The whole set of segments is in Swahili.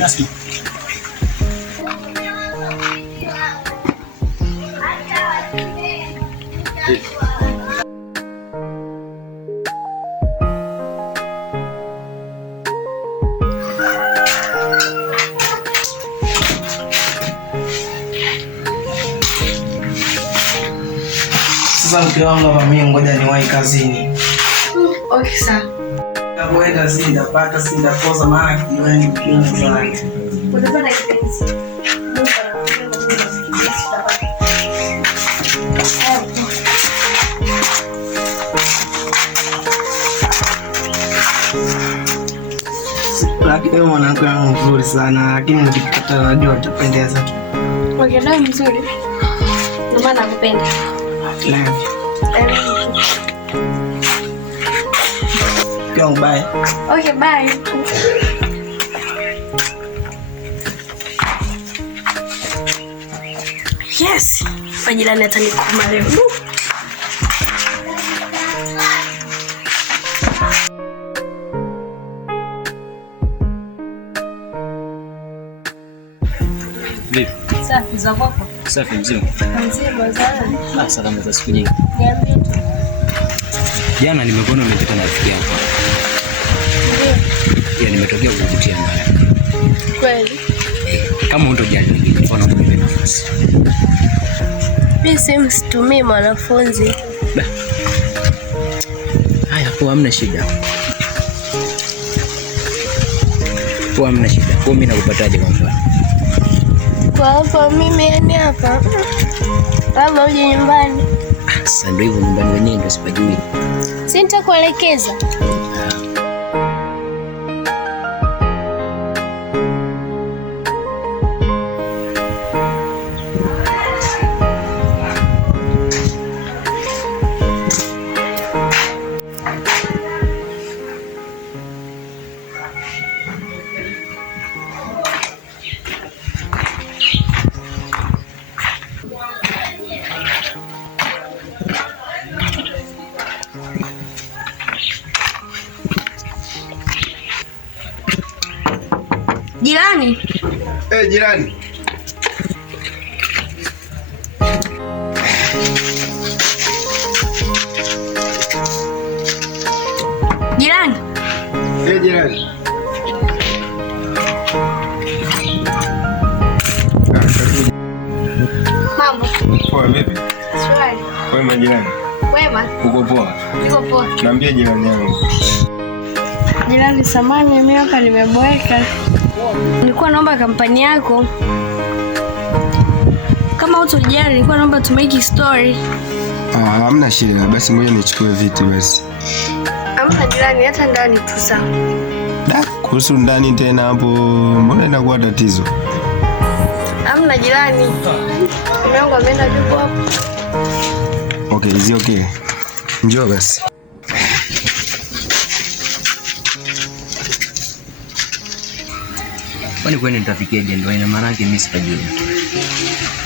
Rasmi. Sasa mke wangu hapa, mimi ngoja niwahi kazini. Okay, sawa. Napoenda sindapata sindakosa maana kijiweni mkiwa mzani. Unapata kipenzi. Lakini mwanangu yangu mzuri sana, lakini nikipata najua utapendeza tu. Okay, ndio mzuri. Ndio maana nakupenda. Love you. Bye. Okay, bye. Yes. Fajilani atanikuma leo. Vipi? Safi za kwako? Safi mzima. Mzima sana. Salama za siku nyingi. Niambie tu. Jana nimekuona umepita na rafiki yako. Ndio. Nimetokea kukutia mbaya. Kweli? Kama hutojali ningekuona unipe nafasi. Mimi simtumii mwanafunzi. Haya, poa, hamna shida. Poa, hamna shida. Kwa mimi nakupataje kwa mfano? Kwa hapa mimi yani hapa. Baba uje nyumbani. Sasa ndio hivyo, nyumbani wenyewe ndio sipajui. Si nitakuelekeza. Jirani. Jirani. Jirani. Jirani. Mambo. Poa vipi? Swali. Wema jirani. Wema. Uko poa? Niko poa. Niambie jirani yangu. Jirani, samani mimi hapa nimeboeka. Nilikuwa naomba kampani yako. Kama utojali, nilikuwa naomba to make story. Hamna shida, basi ngoja nichukue vitu basi. Hamna jirani, hata ndani tu sawa. Kuhusu ndani tena hapo, mbona inakuwa tatizo? Hamna jirani. Mwanangu ameenda yuko hapo. Okay, is okay. Njoo basi. Kwani nitafikiaje? Ndio ina maana yake mimi sipajui.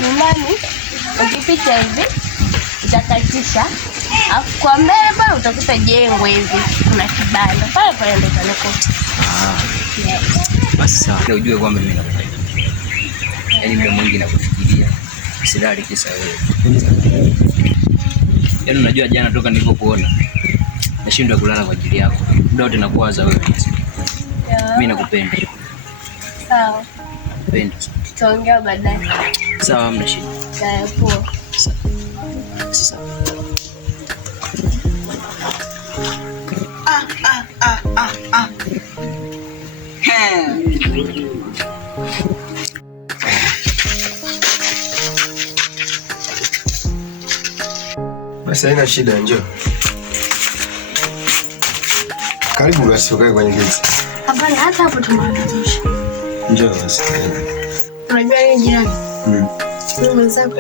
Nyumbani ukipita hivi utakatisha, afu kwa mbele pale utakuta jengo hivi, kuna kibanda pale pale ndio panakote. Basi sawa. Ndio ujue kwamba mimi nakupenda. Yaani mimi mwingi nakufikiria. Sidhani kisa wewe. Yaani unajua jana toka nilipokuona nashindwa kulala kwa ajili yako. Muda wote nakuwaza wewe. Mimi nakupenda. Sawa. Napenda. Tutaongea baadaye. Sawa, hamna shida. Sawa, poa. Sawa. Basi haina shida, njoo. Karibu basi ukae kwenye kiti. Hapana, hata hapo tumeanzisha. Njoo basi. Unajua yeye jirani? Wewe mwenzako.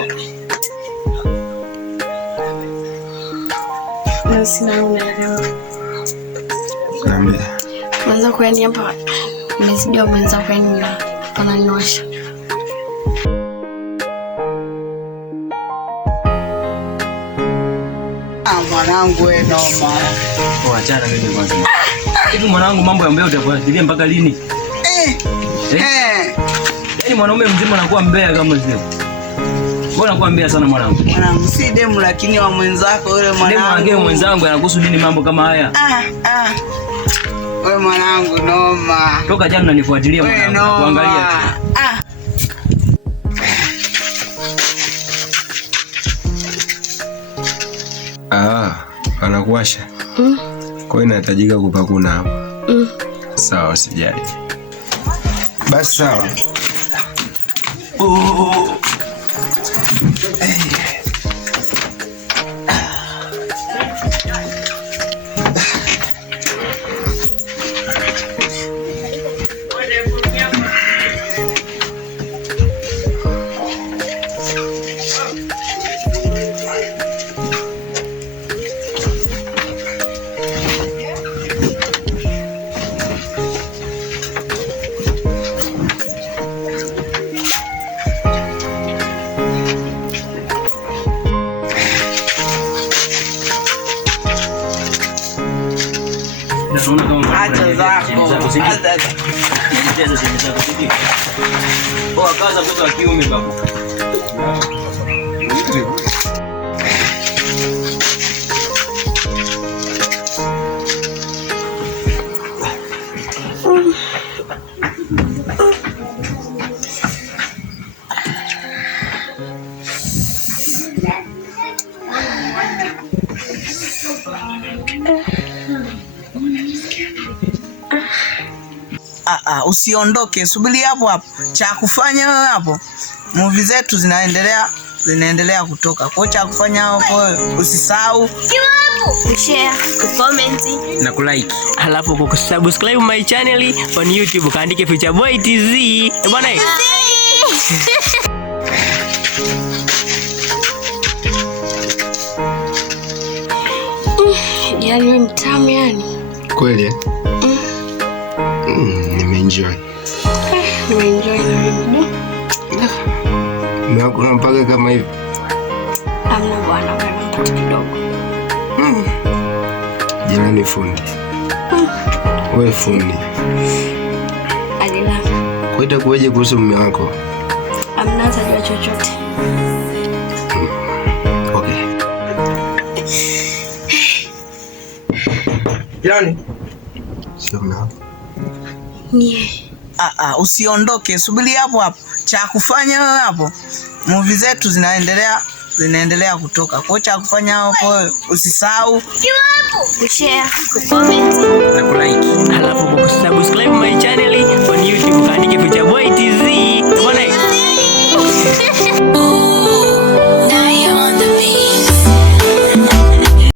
Na sina unaelewa. Niambie. Mwenzako yani hapa umesidia mwenzako yani ananiosha. Mwanangu wewe noma. Achana mimi kwanza. Hivi mwanangu, mambo ya mbeo utafuatilia mpaka lini? Yaani mwanaume mzima anakuwa mbea kama zile. Mbona unakuwa mbea sana mwanangu? Mwanangu si demu lakini wa mwenzako yule mwanangu. Demu mwenzangu anakuhusu nini mambo kama haya? Wewe mwanangu noma. Toka jana unanifuatilia mwanangu. Kuangalia. Anakuasha. Kwa hiyo inahitajika kupakuna hapo. Sawa, usijali. Basi sawa. Acha zako. Kaza mtoto wa kiume babu. Usiondoke, subiri hapo hapo. Cha kufanya wewe hapo. Movie zetu zinaendelea kutoka. Kwa cha kufanya hapo wewe usisahau share, comment na kulike. Halafu kusubscribe my channel on YouTube kaandike Future Boy TZ. Bwana. Yaani mtamu yani. Kweli? Nimeenjoy. Nimeenjoy na mimi. Nimekula mpaka kama hivi. Amna bwana, wewe mpate kidogo. Jirani fundi. Wewe fundi. Adila. Kwa itakuwaje kuhusu mume wako? Amna tajua chochote. Okay. Jirani. Sio mume wako. Usiondoke, subiri hapo hapo. Cha kufanya wewe hapo. Movie zetu zinaendelea kutoka. Kwa cha kufanya hapo wewe usisahau share, comment na kulike.